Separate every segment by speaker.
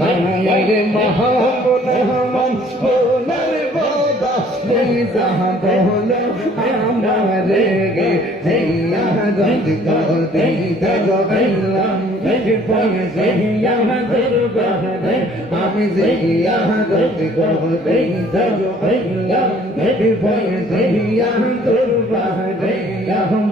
Speaker 1: আমার মহামনা মন সোনার বাবা যাহা বল আমার গে আমি জিয়া গদ গদি দগলাম দরবারে আহম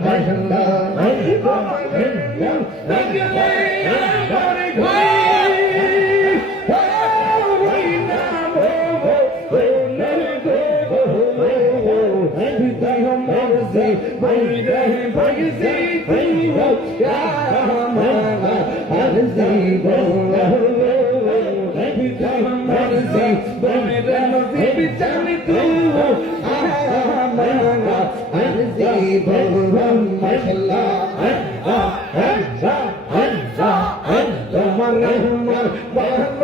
Speaker 1: বসলা তোমার আমার ভালোবাসা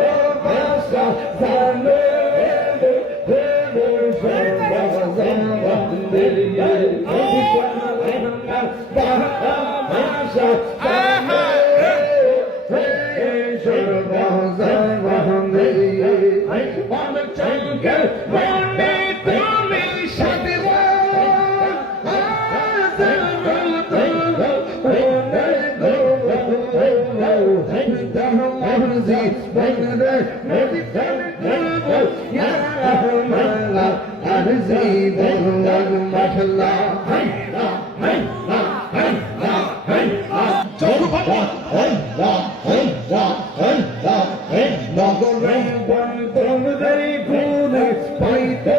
Speaker 1: Yes. নগরে বন্ধরে ঘুরে পাইতে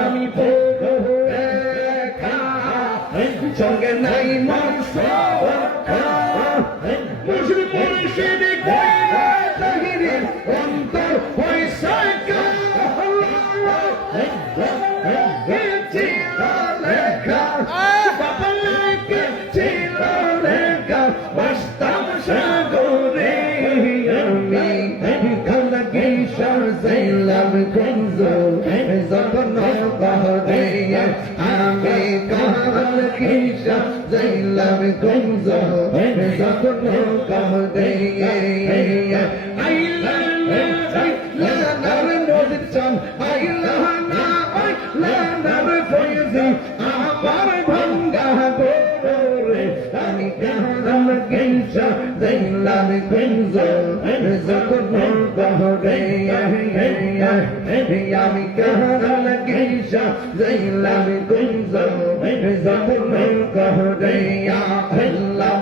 Speaker 1: আমি সঙ্গে নাই মাংস অন্তর পয়সা লেখা বাবা ছিল লেখা বাস্তাম যখন বাহরে আমি কাল কিশোর সাইলাম গঞ্জ যখন বাহরে আইলা লানার নদীর চান আইলা না লানার ফয়েজি আমার ভাঙ্গা কাল কিশোর সাইলাম গঞ্জ যখন বাহরে আল্লাহ